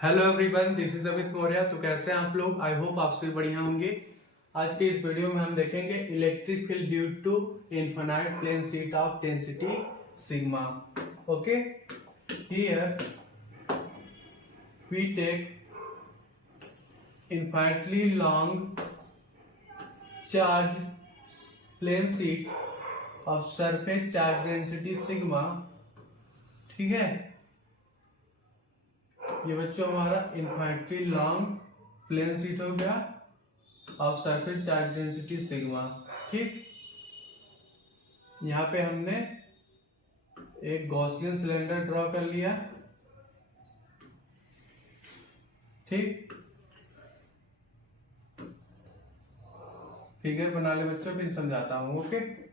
Hello everyone, this is Amit Maurya. तो कैसे हैं आप लोग? आई होप आप सभी बढ़िया होंगे। आज के इस वीडियो में हम देखेंगे electric field due to infinite plane sheet of density sigma. Okay, here we take infinitely long charge plane sheet of surface charge density sigma. ठीक है, ये बच्चों हमारा इनफाइनाइटली लॉन्ग प्लेन शीट हो गया of surface charge density sigma. ठीक, यहाँ पे हमने एक गॉसियन सिलेंडर ड्रॉ कर लिया। ठीक, फिगर बना ले बच्चों, फिर समझाता हूँ। ओके,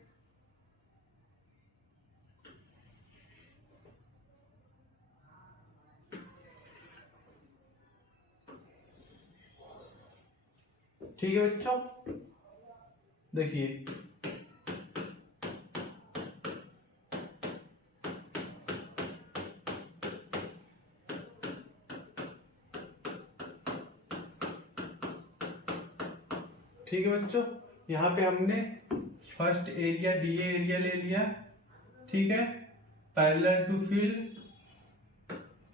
ठीक है बच्चों, देखिए ठीक है बच्चों, यहाँ पे हमने फर्स्ट एरिया डीए एरिया ले लिया। ठीक है, पैरेलल टू फील्ड,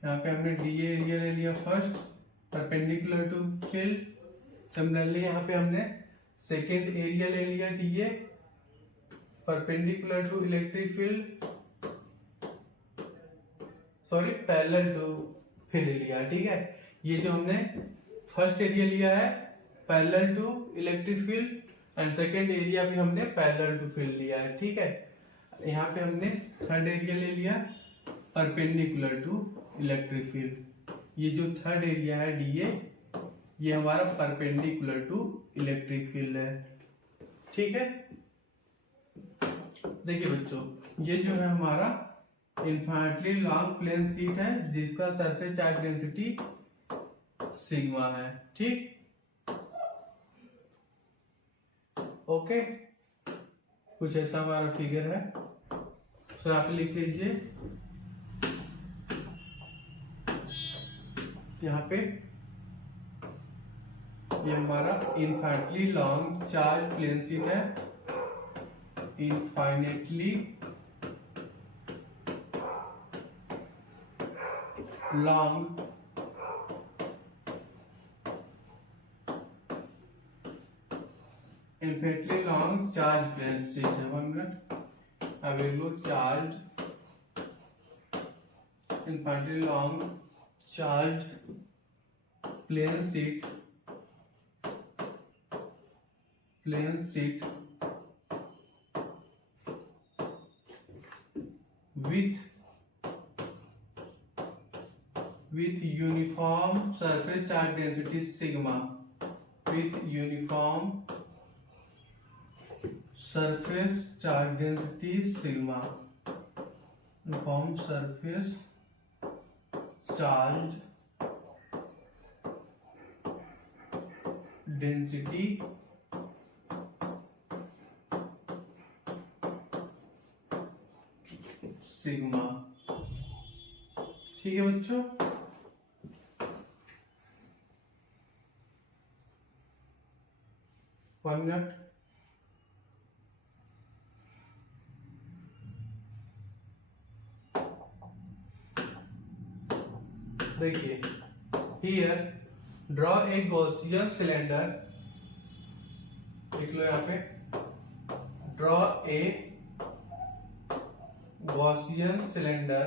यहाँ पे हमने डीए एरिया ले लिया first, perpendicular to field. Similarly यहाँ पे हमने सेकेंड एरिया ले लिया d a, perpendicular to electric field, sorry parallel to field लिया। ठीक है, ये जो हमने फर्स्ट एरिया लिया है parallel to electric field and second area भी हमने पैरेलल टू फील्ड लिया है। ठीक है, यहाँ पे हमने थर्ड एरिया ले लिया परपेंडिकुलर टू इलेक्ट्रिक फील्ड। ये जो थर्ड एरिया है डीए, ये हमारा परपेंडिकुलर टू इलेक्ट्रिक फील्ड है। ठीक है, देखिए बच्चों, ये जो है हमारा इनफाइनाइटली लॉन्ग प्लेन शीट है जिसका सरफेस चार्ज डेंसिटी सिग्मा है। ठीक, ओके, कुछ ऐसा हमारा फिगर है। तो आप लिख लीजिए यहाँ पे, ये हमारा infinitely long charge plane sheet है। Infinitely long infinitely long charge plane sheet है। 1 minute, available charge infinitely long charge plane sheet with uniform surface charge density sigma, with uniform surface charge density sigma, uniform surface charge density sigma. ठीक है बच्चों, one minute, देखिए here draw a Gaussian cylinder. देख लो यहाँ पे, draw a Gaussian cylinder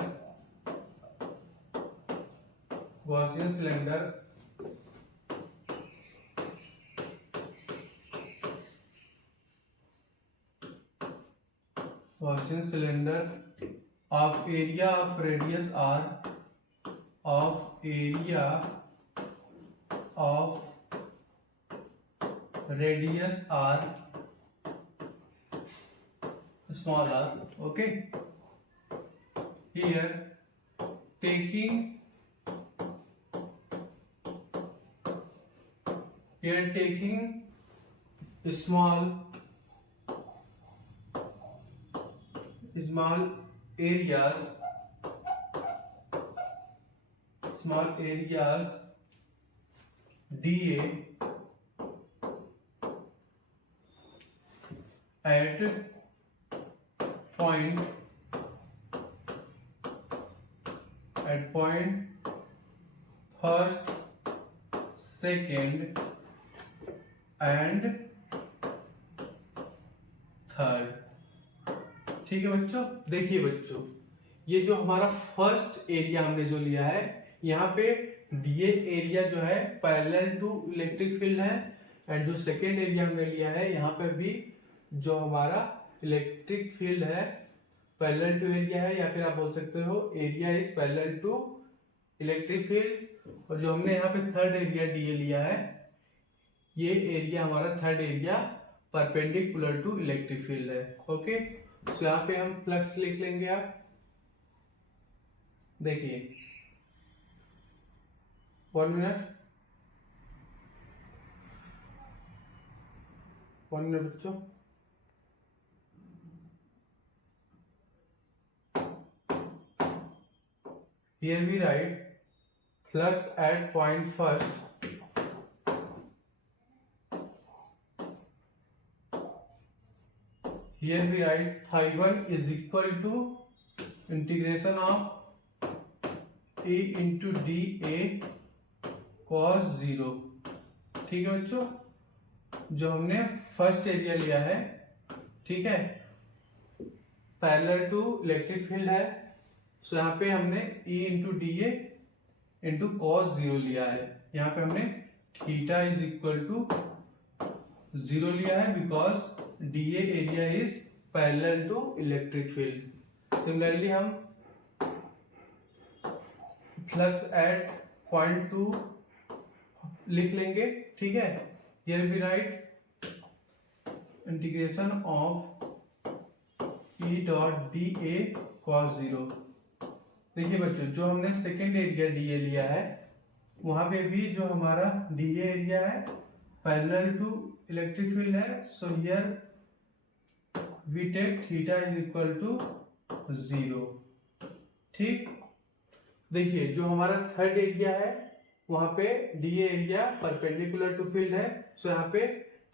of area of radius r, of area of radius r, small r. Okay, here taking small areas small areas dA at point first, second and third. ठीक है बच्चों, देखिए बच्चों, ये जो हमारा फर्स्ट एरिया हमने जो लिया है, यहाँ पे डीए एरिया जो है पैरेलल टू इलेक्ट्रिक फील्ड है, एंड जो सेकेंड एरिया हमने लिया है यहाँ पे भी जो हमारा इलेक्ट्रिक फील्ड है पैरेलल टू एरिया है, या फिर आप बोल सकते हो area is parallel to electric field. और जो हमने यहाँ पे थर्ड एरिया डीए लिया है, ये एरिया हमारा third area perpendicular to electric field है। ओके, तो यहाँ पे हम फ्लक्स लिख लेंगे। आप देखिए 1 मिनट बच्चों। Here we write flux at point first here we write phi1 is equal to integration of A into dA cos 0। ठीक है बच्चों, जो हमने फर्स्ट एरिया लिया है, ठीक है, पैरेलल टू इलेक्ट्रिक फील्ड है, तो यहाँ पे हमने E इंटू डी ए इंटू कॉस 0 लिया है। यहाँ पे हमने थीटा इज इक्वल टू 0 लिया है, because d a area is parallel to electric field. Similarly हम फ्लक्स एट पॉइंट 2 लिख लेंगे। ठीक है, here we write integration of E dot d a cos 0। देखिए बच्चों, जो हमने सेकेंड एरिया डीए लिया है, वहां पे भी जो हमारा डीए एरिया है पैरेलल टू इलेक्ट्रिक फील्ड है, so here we take theta is equal to 0। ठीक, देखिए जो हमारा थर्ड एरिया है, वहां पे DA area perpendicular to field है, सो यहाँ पे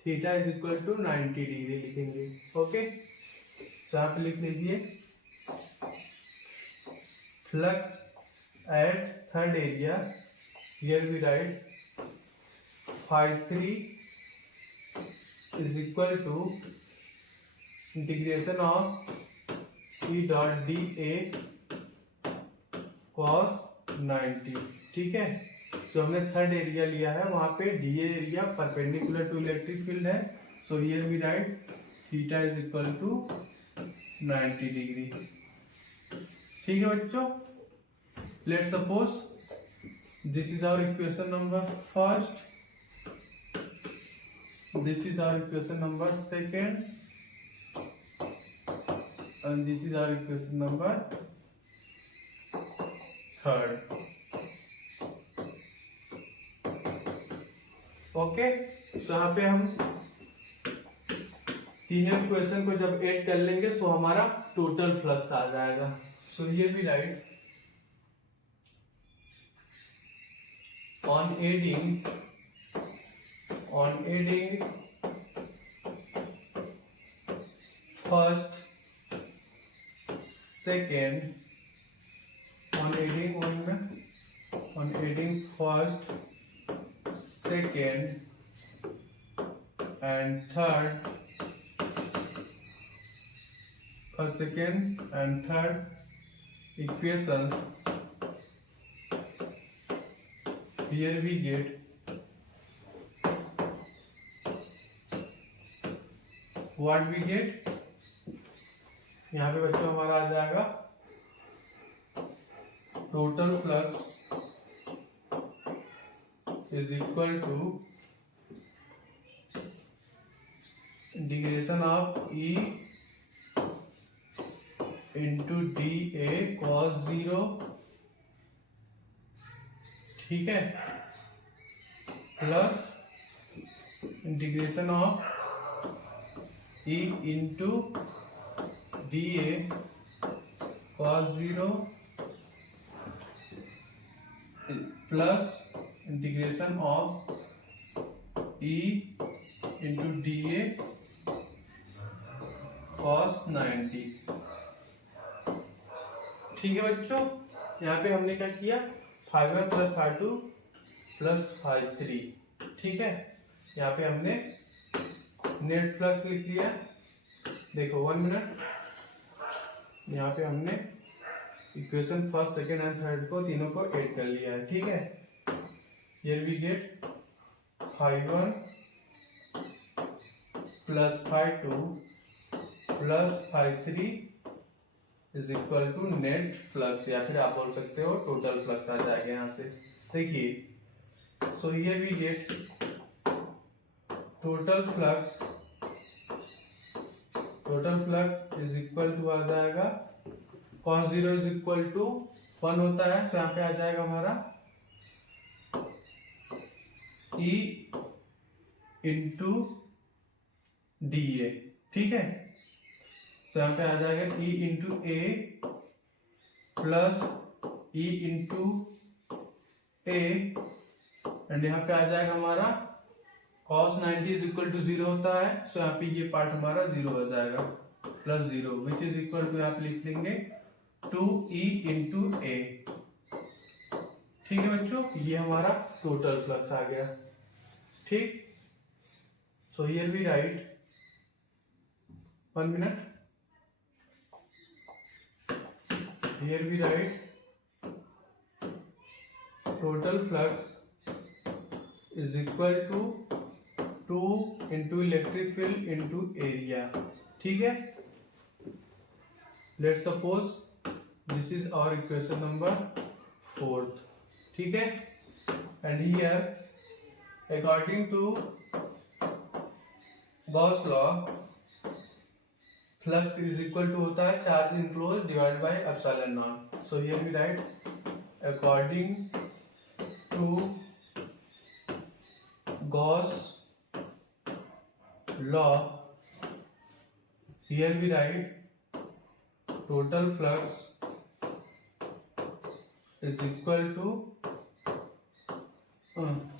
theta is equal to 90 degree लिखेंगे। ओके, तो यहाँ पे लिख लीजिए flux at third area, here we write phi 3 is equal to integration of E dot dA cos 90। ठीक है, जो हमने थर्ड एरिया लिया है वहां पे DA area perpendicular to electric field है, so here we write theta is equal to 90 degree. ठीक है बच्चों, let's suppose this is our equation number first, this is our equation number second, and this is our equation number third. Okay, तो यहाँ पे हम तीनों equation को जब ऐड कर लेंगे तो हमारा टोटल फ्लक्स आ जाएगा। So here we write on adding first, second, on adding first, second and third, first, second and third equations, here we get what we get, यहाँ पे बच्चों हमारा आ जाएगा total flux is equal to integration of E into d a cos 0। ठीक है, plus integration of E into d a cos 0 plus integration of E into d a cos 90। ठीक है बच्चों, यहाँ पे हमने क्या किया, φ1 प्लस φ2 प्लस φ3। ठीक है, यहाँ पे हमने नेट फ्लक्स लिख लिया। देखो 1 मिनट, यहाँ पे हमने equation first second and third को तीनों को ऐड कर लिया है। ठीक है, here we get φ1 plus φ2 plus φ3 is equal to net flux, या फिर आप बोल सकते हो टोटल फ्लक्स आ जाएगा यहाँ से। देखिए, so here we get total flux is equal to आ जाएगा cos 0 इज इक्वल टू 1 होता है, तो यहाँ पे आ जाएगा हमारा E इंटू डी ए। ठीक है, तो यहाँ पे आ जाएगा E into A plus E into A, and यहाँ पे आ जाएगा हमारा cos 90 इज इक्वल टू 0 होता है, सो यहाँ पे ये पार्ट हमारा 0 हो जाएगा, plus 0 which is equal to, यहाँ पे लिख लेंगे 2E इंटू ए। ठीक है बच्चों, ये हमारा टोटल फ्लक्स आ गया। ठीक, so here we write, 1 minute, here we write total flux is equal to 2 into electric field into area. ठीक है, let's suppose this is our equation number 4। ठीक है, and here according to Gauss law flux is equal to होता है charge enclose divide by epsilon naught. So here we write according to Gauss law, here we write total flux is equal to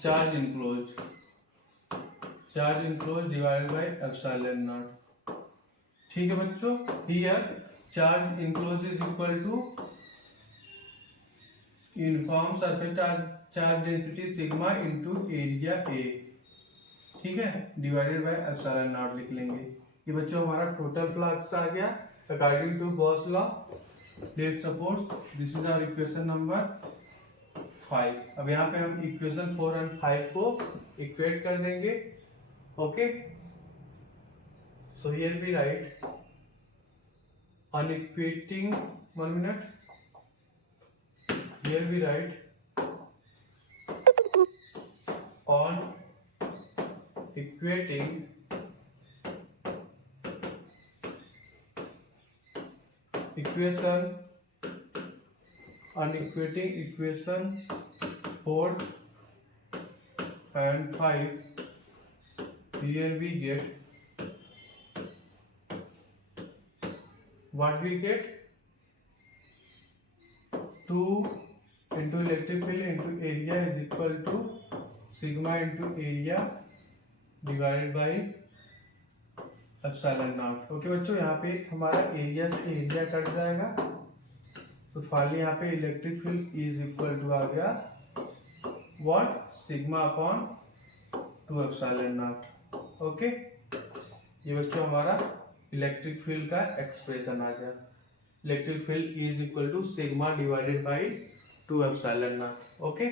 charge enclosed divided by epsilon naught। ठीक है बच्चों, here charge enclosed is equal to uniform surface charge density sigma into area A। ठीक है, divided by epsilon not लिख लेंगे। ये बच्चों हमारा टोटल फ्लक्स आ गया according to Gauss law. Let's suppose this is our equation number 5। अब यहाँ पे हम इक्वेशन 4 एंड 5 को इक्वेट कर देंगे। Okay, so here we write on equating, 1 minute, here we write on equating equation 4 and 5, here we get what we get, 2 into electric field into area is equal to sigma into area divided by epsilon naught. Okay बच्चों, यहाँ पे हमारा area से area cut जाएगा, तो finally यहाँ पे electric field is equal to आ गया what, sigma upon 2 epsilon naught. Okay, ये बच्चों हमारा इलेक्ट्रिक फील्ड का एक्सप्रेशन आ गया। Electric field is equal to sigma divided by 2 epsilon naught. Okay.